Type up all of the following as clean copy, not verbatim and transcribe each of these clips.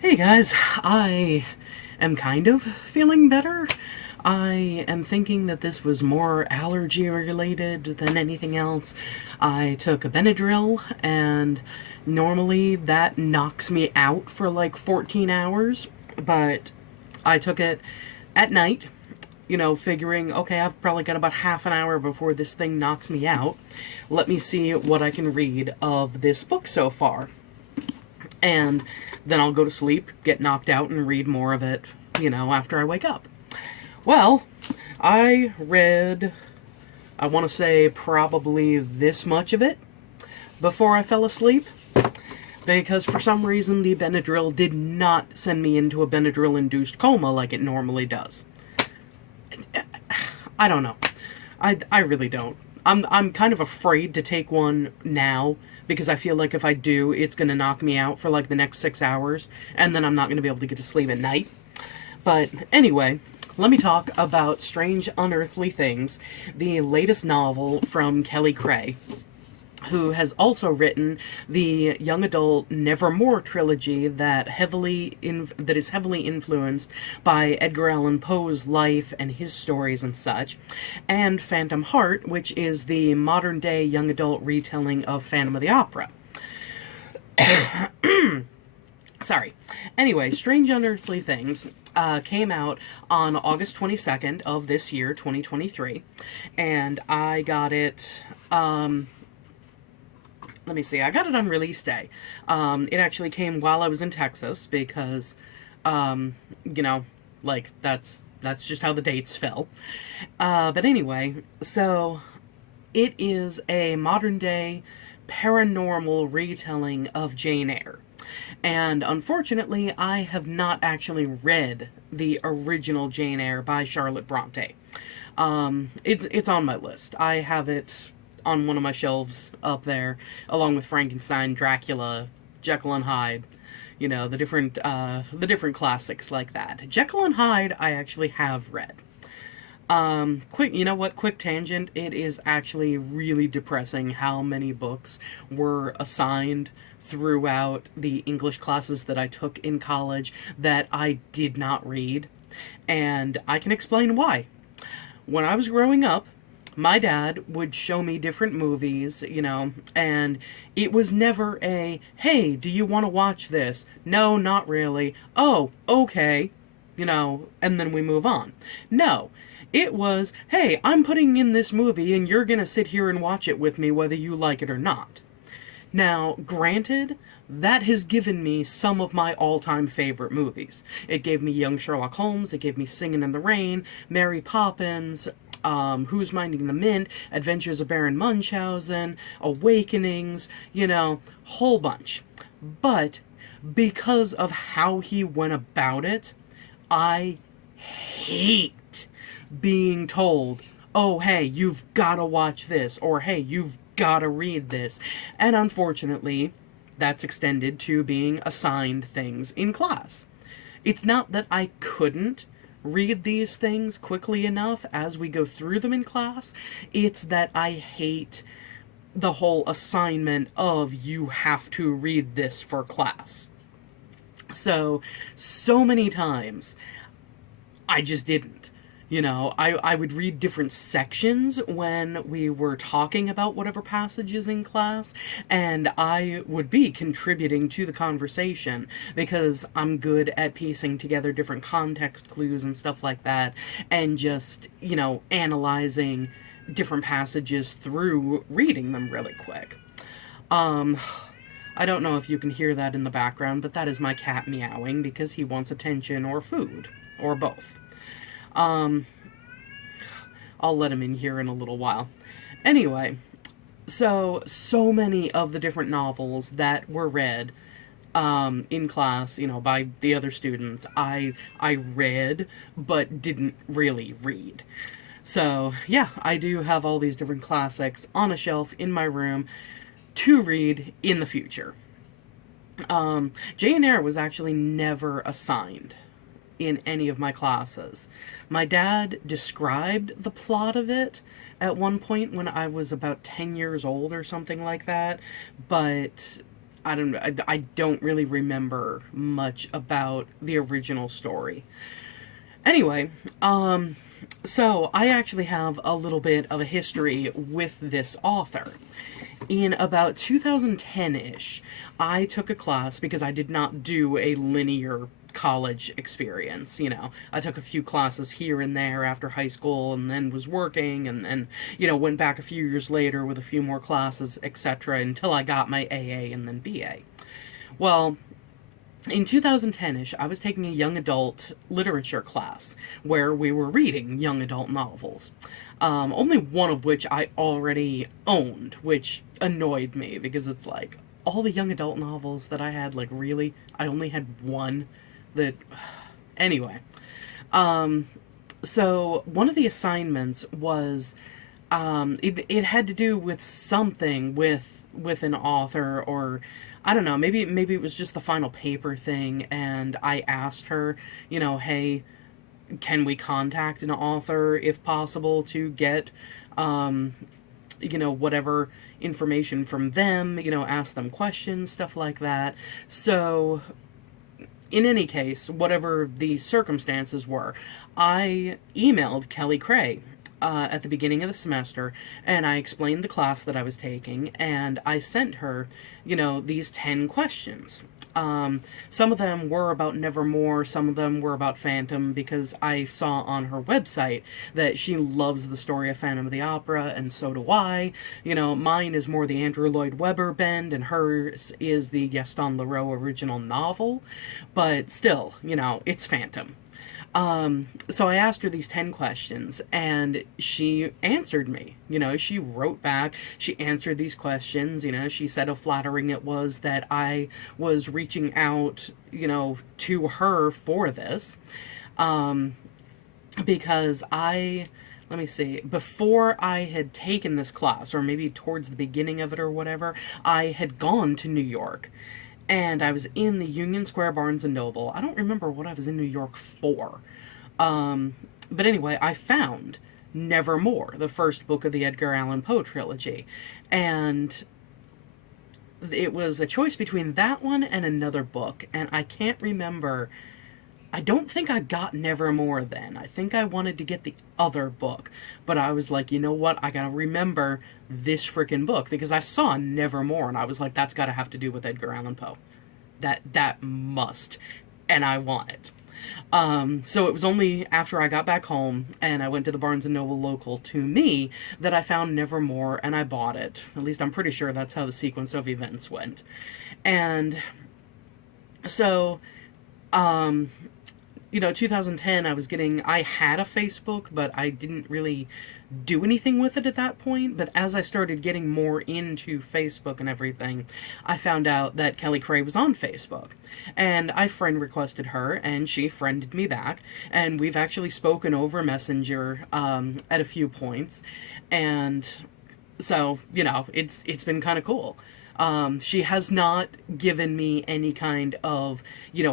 Hey guys, I am kind of feeling better. I am thinking that this was more allergy related than anything else. I took a Benadryl, and normally that knocks me out for like 14 hours, but I took it at night, figuring, okay, I've probably got about half an hour before this thing knocks me out. Let me see what I can read of this book so far. And then I'll go to sleep, get knocked out, and read more of it, after I wake up. Well, I read, I want to say, probably this much of it before I fell asleep, because for some reason the Benadryl did not send me into a Benadryl-induced coma like it normally does. I don't know. I really don't. I'm kind of afraid to take one now because I feel like if I do, it's going to knock me out for like the next 6 hours, and then I'm not going to be able to get to sleep at night. But anyway, let me talk about Strange Unearthly Things, the latest novel from Kelly Creagh, who has also written the young adult Nevermore trilogy that is heavily influenced by Edgar Allan Poe's life and his stories and such, and Phantom Heart, which is the modern day young adult retelling of Phantom of the Opera. Sorry. Anyway, Strange Unearthly Things came out on August 22nd of this year, 2023, and I got it. Let me see. I got it on release day. It actually came while I was in Texas because, um, you know, that's just how the dates fell. But anyway, so it is a modern day paranormal retelling of Jane Eyre. And unfortunately, I have not actually read the original Jane Eyre by Charlotte Bronte. It's on my list. I have it on one of my shelves up there, along with Frankenstein, Dracula, Jekyll and Hyde. The different classics like that. Jekyll and Hyde, I actually have read. Quick, you know what? Quick tangent. It is actually really depressing how many books were assigned throughout the English classes that I took in college that I did not read. And I can explain why. When I was growing up, my dad would show me different movies, and it was never a, hey, do you want to watch this? No, not really. Oh, okay, and then we move on. No, it was, hey, I'm putting in this movie and you're going to sit here and watch it with me whether you like it or not. Now, granted, that has given me some of my all-time favorite movies. It gave me Young Sherlock Holmes, it gave me Singin' in the Rain, Mary Poppins, Who's Minding the Mint, Adventures of Baron Munchausen, Awakenings, whole bunch. But because of how he went about it, I hate being told, oh, hey, you've got to watch this, or hey, you've got to read this. And unfortunately, that's extended to being assigned things in class. It's not that I couldn't read these things quickly enough as we go through them in class, it's that I hate the whole assignment of you have to read this for class. So many times, I just didn't. I would read different sections when we were talking about whatever passages in class, and I would be contributing to the conversation because I'm good at piecing together different context clues and stuff like that, and just, analyzing different passages through reading them really quick. I don't know if you can hear that in the background, but that is my cat meowing because he wants attention or food, or both. I'll let him in here in a little while. Anyway, so many of the different novels that were read in class, by the other students, I read but didn't really read. So, yeah, I do have all these different classics on a shelf in my room to read in the future. Jane Eyre was actually never assigned in any of my classes. My dad described the plot of it at one point when I was about 10 years old or something like that, but I don't really remember much about the original story. Anyway, so I actually have a little bit of a history with this author. In about 2010-ish, I took a class because I did not do a linear college experience. I took a few classes here and there after high school and then was working and then, went back a few years later with a few more classes, etc., until I got my AA and then BA. Well, in 2010-ish, I was taking a young adult literature class where we were reading young adult novels. Only one of which I already owned, which annoyed me because it's like, all the young adult novels that I had, like, really? I only had one that... Anyway. So, one of the assignments was, it had to do with something with an author, or I don't know, maybe it was just the final paper thing, and I asked her, hey, can we contact an author if possible to get, whatever information from them, ask them questions, stuff like that. So, in any case, whatever the circumstances were, I emailed Kelly Creagh at the beginning of the semester, and I explained the class that I was taking, and I sent her, these 10 questions. Some of them were about Nevermore, some of them were about Phantom, because I saw on her website that she loves the story of Phantom of the Opera, and so do I. Mine is more the Andrew Lloyd Webber bend, and hers is the Gaston Leroux original novel, but still, it's Phantom. So I asked her these 10 questions, and she answered me. She wrote back, she answered these questions, she said how flattering it was that I was reaching out, to her for this. Because let me see, before I had taken this class, or maybe towards the beginning of it or whatever, I had gone to New York. And I was in the Union Square Barnes & Noble. I don't remember what I was in New York for. But anyway, I found Nevermore, the first book of the Edgar Allan Poe trilogy. And it was a choice between that one and another book. And I can't remember. I don't think I got Nevermore then. I think I wanted to get the other book. But I was like, you know what? I gotta remember this frickin' book, because I saw Nevermore and I was like, that's gotta have to do with Edgar Allan Poe. That must. And I want it. So it was only after I got back home and I went to the Barnes & Noble local to me that I found Nevermore and I bought it. At least I'm pretty sure that's how the sequence of events went. And so, 2010, I had a Facebook, but I didn't really do anything with it at that point. But as I started getting more into Facebook and everything, I found out that Kelly Creagh was on Facebook. And I friend requested her, and she friended me back. And we've actually spoken over Messenger at a few points. And so, it's been kind of cool. She has not given me any kind of,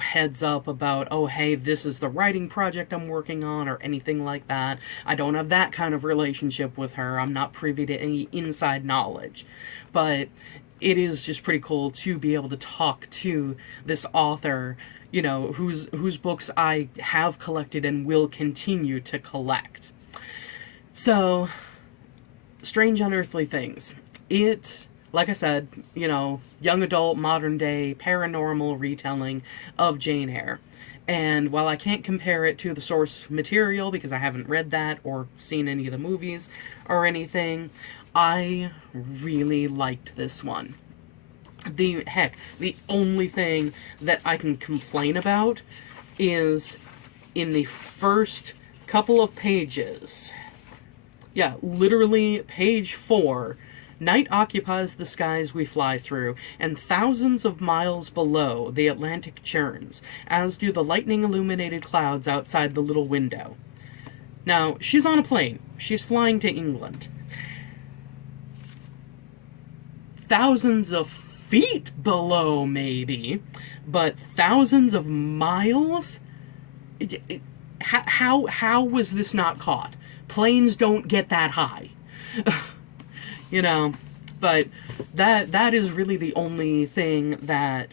heads up about, oh, hey, this is the writing project I'm working on, or anything like that. I don't have that kind of relationship with her. I'm not privy to any inside knowledge. But it is just pretty cool to be able to talk to this author, whose books I have collected and will continue to collect. So, Strange Unearthly Things. Like I said, young adult, modern day, paranormal retelling of Jane Eyre. And while I can't compare it to the source material because I haven't read that or seen any of the movies or anything, I really liked this one. The only thing that I can complain about is in the first couple of pages. Yeah, literally page 4. Night occupies the skies we fly through, and thousands of miles below the Atlantic churns, as do the lightning-illuminated clouds outside the little window. Now, she's on a plane. She's flying to England. Thousands of feet below, maybe, but thousands of miles? How was this not caught? Planes don't get that high. But that is really the only thing that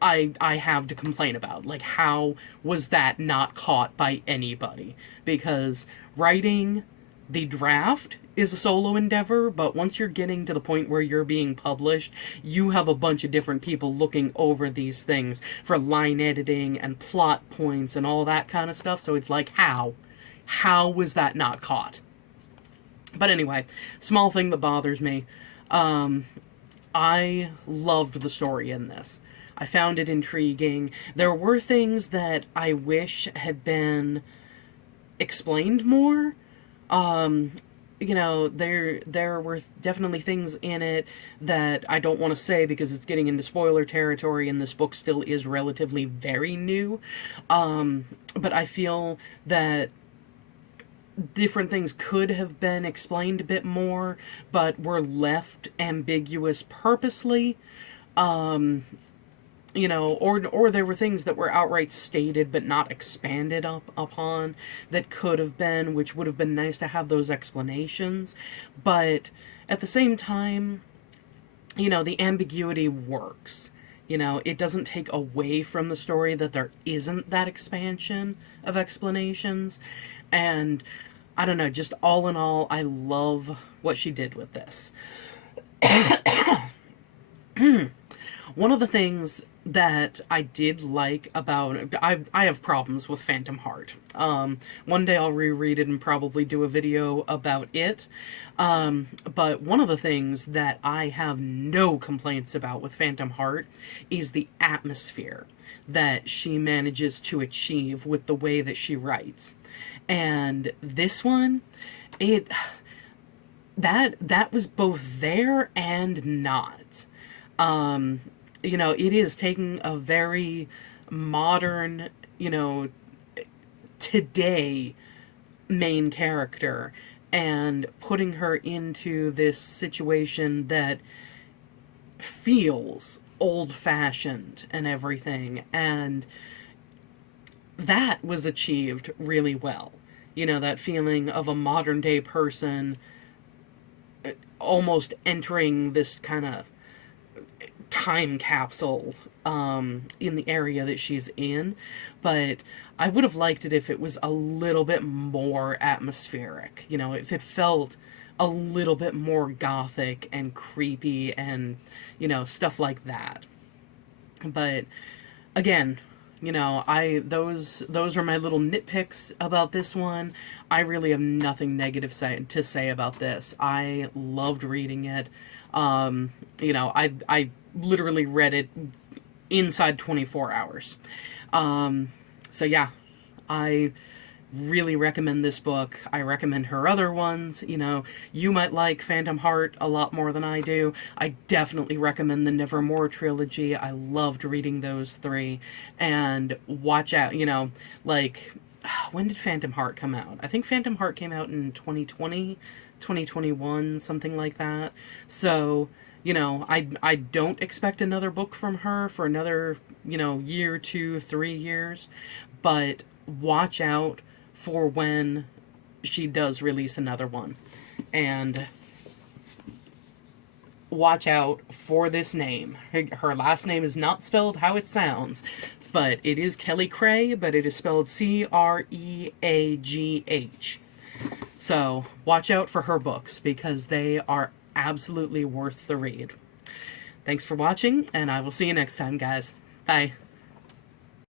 I have to complain about. Like, how was that not caught by anybody? Because writing the draft is a solo endeavor, but once you're getting to the point where you're being published, you have a bunch of different people looking over these things for line editing and plot points and all that kind of stuff. So it's like, how? How was that not caught? But anyway, small thing that bothers me. I loved the story in this. I found it intriguing. There were things that I wish had been explained more. There were definitely things in it that I don't want to say because it's getting into spoiler territory, and this book still is relatively very new. But I feel that different things could have been explained a bit more, but were left ambiguous purposely. Or there were things that were outright stated but not expanded upon that could have been, which would have been nice to have those explanations. But at the same time, the ambiguity works. It doesn't take away from the story that there isn't that expansion of explanations. And I don't know, just all in all, I love what she did with this. One of the things that I did like about I have problems with Phantom Heart. One day I'll reread it and probably do a video about it. But one of the things that I have no complaints about with Phantom Heart is the atmosphere that she manages to achieve with the way that she writes. And this one, that was both there and not. It is taking a very modern, today main character and putting her into this situation that feels old-fashioned and everything. And that was achieved really well. That feeling of a modern-day person almost entering this kind of time capsule in the area that she's in. But I would have liked it if it was a little bit more atmospheric. If it felt a little bit more gothic and creepy and, stuff like that. But again, those are my little nitpicks about this one. I really have nothing negative to say about this. I loved reading it. I literally read it inside 24 hours. So yeah, I really recommend this book. I recommend her other ones. You might like Phantom Heart a lot more than I do. I definitely recommend the Nevermore trilogy. I loved reading those three. And watch out, when did Phantom Heart come out? I think Phantom Heart came out in 2020, 2021, something like that. So, I don't expect another book from her for another, year, 2, 3 years. But watch out for when she does release another one. And watch out for this name. Her last name is not spelled how it sounds, but it is Kelly Creagh, but it is spelled Creagh. So watch out for her books because they are absolutely worth the read. Thanks for watching, and I will see you next time, guys. Bye.